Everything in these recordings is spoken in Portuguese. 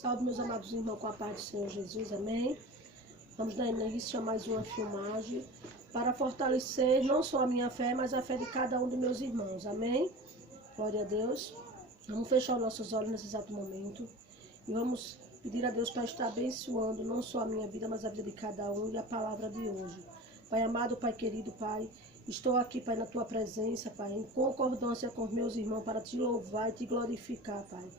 Salve, meus amados irmãos, com a paz do Senhor Jesus, amém? Vamos dar início a mais uma filmagem para fortalecer não só a minha fé, mas a fé de cada um dos meus irmãos, amém? Glória a Deus. Vamos fechar os nossos olhos nesse exato momento e vamos pedir a Deus para estar abençoando não só a minha vida, mas a vida de cada um e a palavra de hoje. Pai amado, Pai querido, Pai, estou aqui, Pai, na Tua presença, Pai, em concordância com os meus irmãos para Te louvar e Te glorificar, Pai.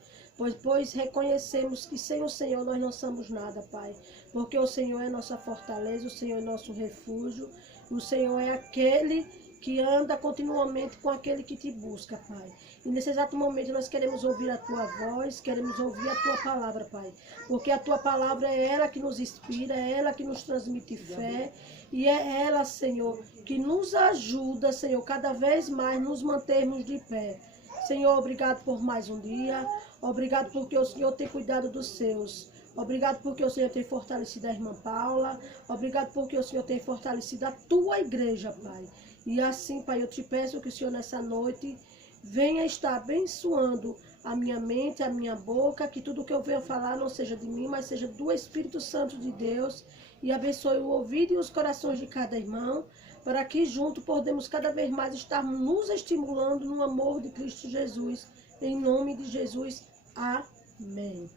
Pois reconhecemos que sem o Senhor nós não somos nada, Pai. Porque o Senhor é nossa fortaleza, o Senhor é nosso refúgio, o Senhor é aquele que anda continuamente com aquele que te busca, Pai. E nesse exato momento nós queremos ouvir a Tua voz, queremos ouvir a Tua palavra, Pai. Porque a Tua palavra é ela que nos inspira, é ela que nos transmite fé. E é ela, Senhor, que nos ajuda, Senhor, cada vez mais nos mantermos de pé. Senhor, obrigado por mais um dia. Obrigado porque o Senhor tem cuidado dos seus. Obrigado porque o Senhor tem fortalecido a irmã Paula. Obrigado porque o Senhor tem fortalecido a Tua igreja, Pai. E assim, Pai, eu te peço que o Senhor nessa noite venha estar abençoando a minha mente, a minha boca, que tudo que eu venha falar não seja de mim, mas seja do Espírito Santo de Deus. E abençoe o ouvido e os corações de cada irmão, para que junto podemos cada vez mais estar nos estimulando no amor de Cristo Jesus. Em nome de Jesus, amém.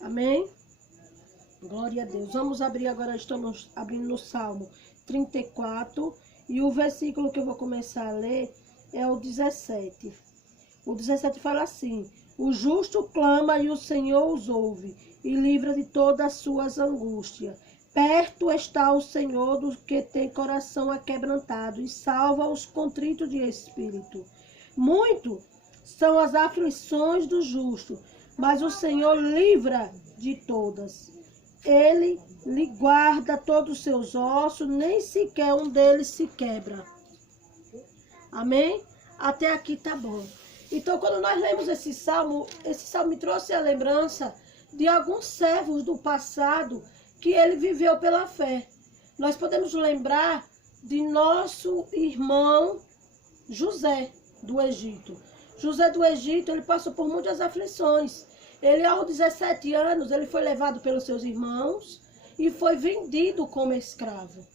Amém? Glória a Deus. Vamos abrir agora, estamos abrindo no Salmo 34. E o versículo que eu vou começar a ler é o 17. O 17 fala assim: o justo clama e o Senhor os ouve, e livra de todas as suas angústias. Perto está o Senhor dos que tem coração aquebrantado, e salva os contritos de espírito. Muito são as aflições do justo, mas o Senhor livra de todas. Ele lhe guarda todos os seus ossos, nem sequer um deles se quebra. Amém? Até aqui tá bom. Então, quando nós lemos esse salmo me trouxe a lembrança de alguns servos do passado que ele viveu pela fé. Nós podemos lembrar de nosso irmão José do Egito. José do Egito, ele passou por muitas aflições. Ele, aos 17 anos, ele foi levado pelos seus irmãos e foi vendido como escravo.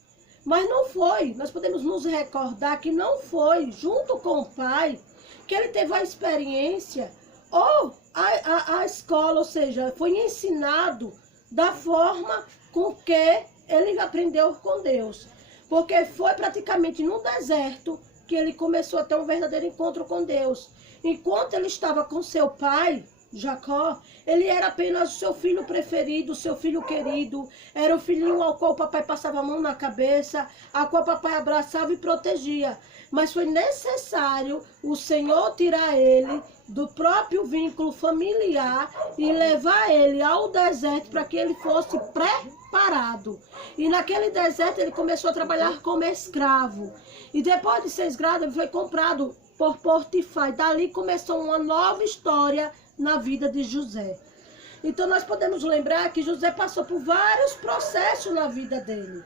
Mas não foi, nós podemos nos recordar que não foi junto com o pai que ele teve a experiência ou a escola, ou seja, foi ensinado da forma com que ele aprendeu com Deus. Porque foi praticamente no deserto que ele começou a ter um verdadeiro encontro com Deus. Enquanto ele estava com seu pai, Jacó, ele era apenas o seu filho preferido, o seu filho querido. Era o filhinho ao qual o papai passava a mão na cabeça, a qual o papai abraçava e protegia. Mas foi necessário o Senhor tirar ele do próprio vínculo familiar e levar ele ao deserto para que ele fosse preparado. E naquele deserto ele começou a trabalhar como escravo. E depois de ser escravo, ele foi comprado por Potifar. E dali começou uma nova história na vida de José. Então nós podemos lembrar que José passou por vários processos na vida dele.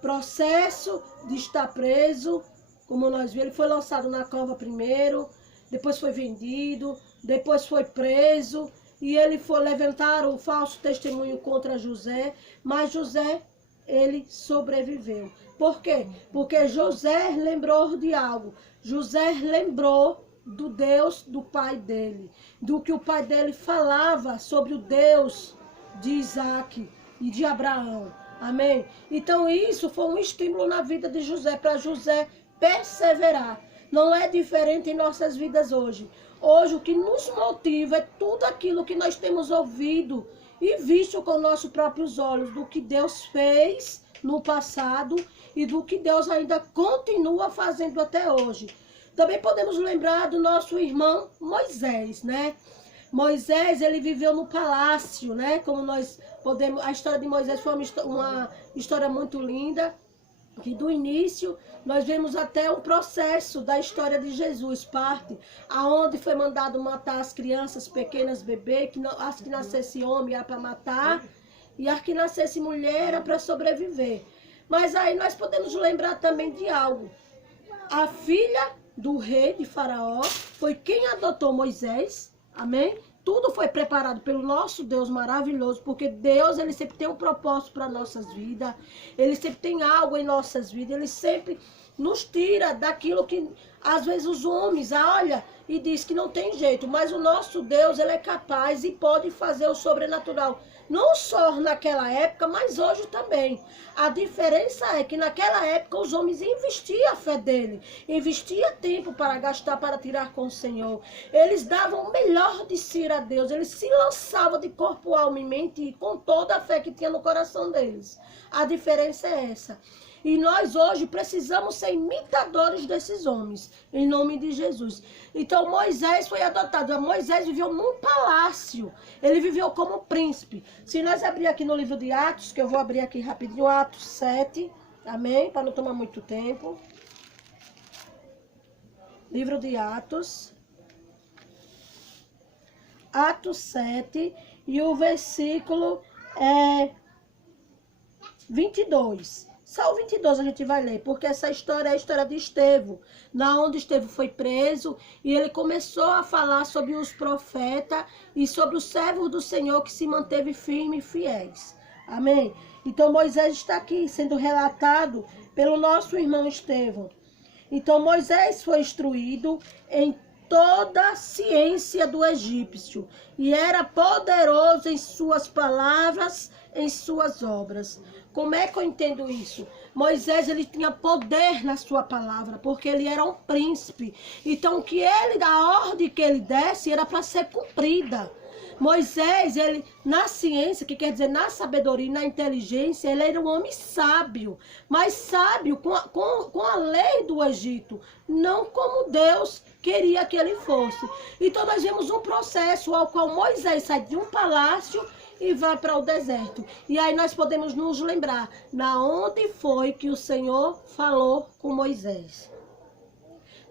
Processo de estar preso, como nós vimos, ele foi lançado na cova primeiro, depois foi vendido, depois foi preso, e ele foi levantar um falso testemunho contra José, mas José, ele sobreviveu. Por quê? Porque José lembrou de algo. José lembrou do Deus do pai dele, do que o pai dele falava sobre o Deus de Isaac e de Abraão. Amém? Então isso foi um estímulo na vida de José, para José perseverar. Não é diferente em nossas vidas hoje. Hoje o que nos motiva é tudo aquilo que nós temos ouvido e visto com nossos próprios olhos, do que Deus fez no passado e do que Deus ainda continua fazendo até hoje. Também podemos lembrar do nosso irmão Moisés, né? Moisés, ele viveu no palácio, né? Como nós podemos... A história de Moisés foi uma história muito linda, que do início nós vemos até o processo da história de Jesus, parte aonde foi mandado matar as crianças pequenas, bebê, que as que nascesse homem era para matar, e as que nascesse mulher era para sobreviver. Mas aí nós podemos lembrar também de algo. A filha do rei de Faraó foi quem adotou Moisés, amém? tudo foi preparado pelo nosso Deus maravilhoso, porque Deus, ele sempre tem um propósito para nossas vidas, ele sempre tem algo em nossas vidas, ele sempre nos tira daquilo que às vezes os homens olham e diz que não tem jeito, mas o nosso Deus, ele é capaz e pode fazer o sobrenatural. Não só naquela época, mas hoje também. A diferença é que naquela época os homens investiam a fé dele, investiam tempo para gastar, para tirar com o Senhor. Eles davam o melhor de si a Deus, eles se lançavam de corpo, alma e mente e com toda a fé que tinha no coração deles. A diferença é essa. E nós hoje precisamos ser imitadores desses homens, em nome de Jesus. Então Moisés foi adotado. Moisés viveu num palácio. Ele viveu como príncipe. Se nós abrir aqui no livro de Atos, que eu vou abrir aqui rapidinho, Atos 7, amém? Para não tomar muito tempo. Livro de Atos. Atos 7, e o versículo é 22. Só o 22 a gente vai ler, porque essa história é a história de Estevão, na onde Estevão foi preso, e ele começou a falar sobre os profetas e sobre os servos do Senhor que se manteve firme e fiéis. Amém? Então Moisés está aqui sendo relatado pelo nosso irmão Estevão. Então Moisés foi instruído em toda a ciência do egípcio, e era poderoso em suas palavras, em suas obras. Como é que eu entendo isso? Moisés, ele tinha poder na sua palavra, porque ele era um príncipe. Então, a ordem que ele desse era para ser cumprida. Moisés, ele, na ciência, que quer dizer na sabedoria e na inteligência, ele era um homem sábio, mas sábio com a lei do Egito, não como Deus queria que ele fosse. Então, nós vemos um processo ao qual Moisés sai de um palácio e vai para o deserto. E aí nós podemos nos lembrar, na onde foi que o Senhor falou com Moisés?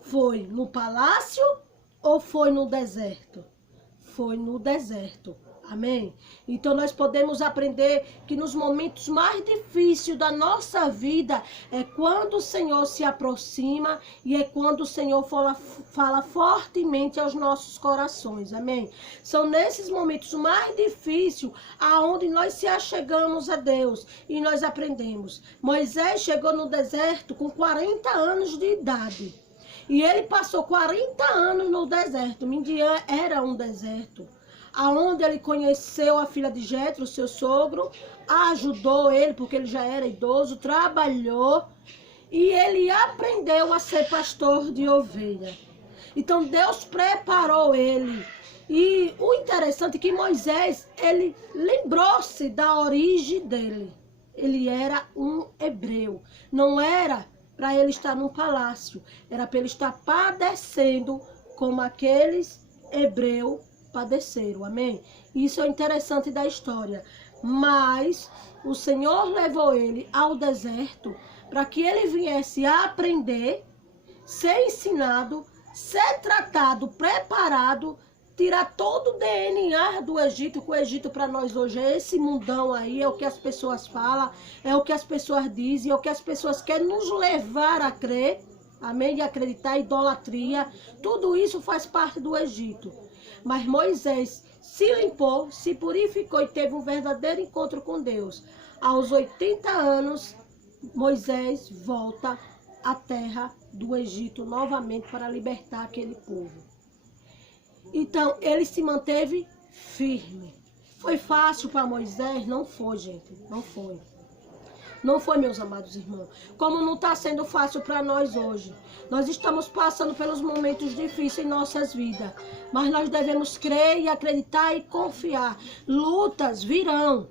Foi no palácio ou foi no deserto? Foi no deserto. Amém? Então nós podemos aprender que nos momentos mais difíceis da nossa vida é quando o Senhor se aproxima e é quando o Senhor fala fortemente aos nossos corações. Amém? São nesses momentos mais difíceis aonde nós se achegamos a Deus e nós aprendemos. Moisés chegou no deserto com 40 anos de idade. E ele passou 40 anos no deserto. Midian era um deserto, aonde ele conheceu a filha de Jetro, seu sogro, ajudou ele, porque ele já era idoso, trabalhou, e ele aprendeu a ser pastor de ovelha. Então Deus preparou ele. E o interessante é que Moisés, ele lembrou-se da origem dele. Ele era um hebreu, não era para ele estar num palácio, era para ele estar padecendo como aqueles hebreus padeceram, amém? Isso é interessante da história. Mas o Senhor levou ele ao deserto para que ele viesse a aprender, ser ensinado, ser tratado, preparado, tirar todo o DNA do Egito, que o Egito para nós hoje é esse mundão aí, é o que as pessoas falam, é o que as pessoas dizem, é o que as pessoas querem nos levar a crer, amém? E acreditar, idolatria, tudo isso faz parte do Egito. Mas Moisés se limpou, se purificou e teve um verdadeiro encontro com Deus. Aos 80 anos, Moisés volta à terra do Egito novamente para libertar aquele povo. Então, ele se manteve firme. Foi fácil para Moisés? Não foi, gente. Não foi. Não foi, meus amados irmãos. Como não está sendo fácil para nós hoje. Nós estamos passando pelos momentos difíceis em nossas vidas. Mas nós devemos crer e acreditar e confiar. Lutas virão.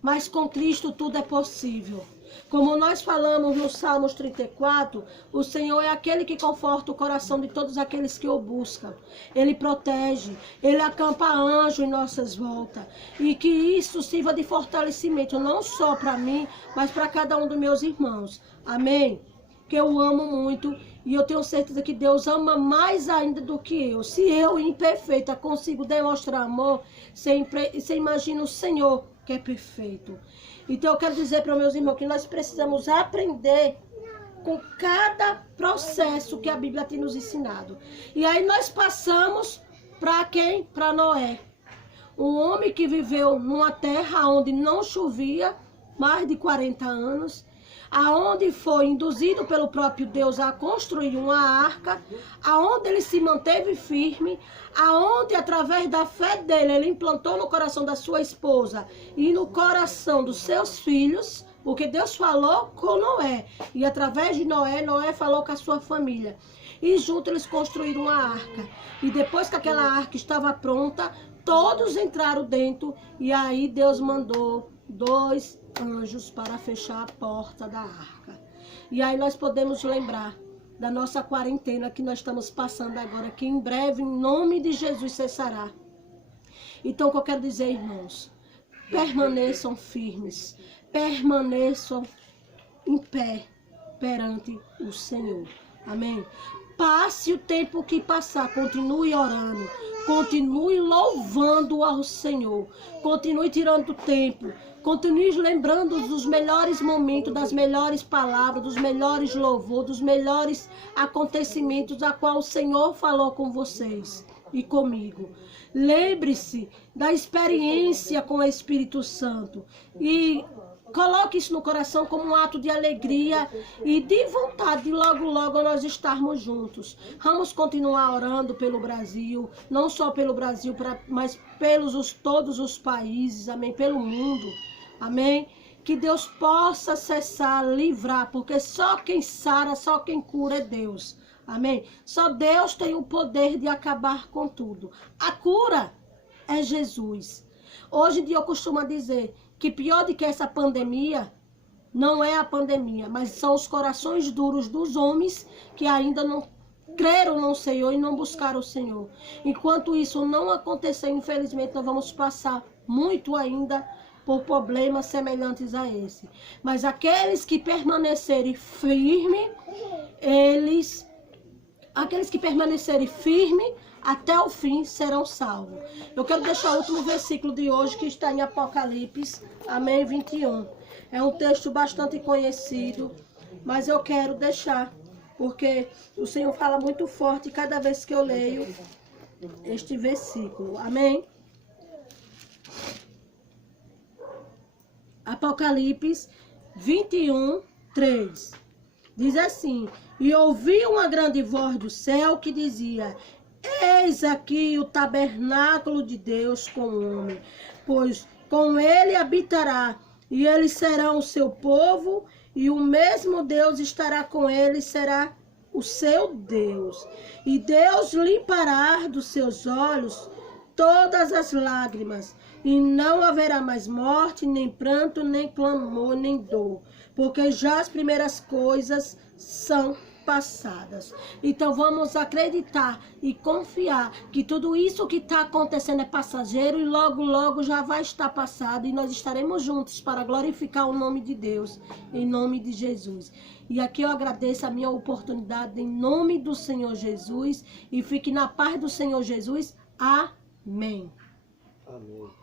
Mas com Cristo tudo é possível. Como nós falamos no Salmos 34, o Senhor é aquele que conforta o coração de todos aqueles que o buscam. Ele protege, ele acampa anjo em nossas voltas. E que isso sirva de fortalecimento, não só para mim, mas para cada um dos meus irmãos. Amém? Que eu amo muito e eu tenho certeza que Deus ama mais ainda do que eu. Se eu, imperfeita, consigo demonstrar amor, você imagina o Senhor que é perfeito. Então eu quero dizer para os meus irmãos que nós precisamos aprender com cada processo que a Bíblia tem nos ensinado. E aí nós passamos para quem? Para Noé. Um homem que viveu numa terra onde não chovia, mais de 40 anos, aonde foi induzido pelo próprio Deus a construir uma arca, aonde ele se manteve firme, aonde através da fé dele ele implantou no coração da sua esposa e no coração dos seus filhos, porque Deus falou com Noé, e através de Noé, Noé falou com a sua família. E junto eles construíram uma arca. E depois que aquela arca estava pronta, todos entraram dentro, e aí Deus mandou 2 anjos para fechar a porta da arca. E aí nós podemos lembrar da nossa quarentena que nós estamos passando agora, que em breve, em nome de Jesus, cessará. Então, o que eu quero dizer, irmãos, permaneçam firmes, permaneçam em pé perante o Senhor. Amém? Passe o tempo que passar, continue orando, continue louvando ao Senhor, continue tirando tempo, continue lembrando dos melhores momentos, das melhores palavras, dos melhores louvores, dos melhores acontecimentos a qual o Senhor falou com vocês e comigo. Lembre-se da experiência com o Espírito Santo e coloque isso no coração como um ato de alegria e de vontade de logo, logo nós estarmos juntos. Vamos continuar orando pelo Brasil, não só pelo Brasil, mas pelos todos os países, amém, pelo mundo, amém. Que Deus possa cessar, livrar, porque só quem sara, só quem cura é Deus, amém. Só Deus tem o poder de acabar com tudo. A cura é Jesus. Hoje em dia eu costumo dizer que pior do que essa pandemia, não é a pandemia, mas são os corações duros dos homens que ainda não creram no Senhor e não buscaram o Senhor. Enquanto isso não acontecer, infelizmente, nós vamos passar muito ainda por problemas semelhantes a esse. Mas aqueles que permanecerem firmes, aqueles que permanecerem firmes, até o fim serão salvos. Eu quero deixar o último versículo de hoje, que está em Apocalipse, amém, 21. É um texto bastante conhecido, mas eu quero deixar, porque o Senhor fala muito forte cada vez que eu leio este versículo, amém. Apocalipse 21, 3. Diz assim: e ouvi uma grande voz do céu que dizia: eis aqui o tabernáculo de Deus com o homem, pois com ele habitará, e eles serão o seu povo, e o mesmo Deus estará com ele, será o seu Deus. E Deus limpará dos seus olhos todas as lágrimas, e não haverá mais morte, nem pranto, nem clamor, nem dor, porque já as primeiras coisas são passadas. Então vamos acreditar e confiar que tudo isso que está acontecendo é passageiro e logo, logo já vai estar passado e nós estaremos juntos para glorificar o nome de Deus, em nome de Jesus. E aqui eu agradeço a minha oportunidade em nome do Senhor Jesus e fique na paz do Senhor Jesus. Amém. Amém.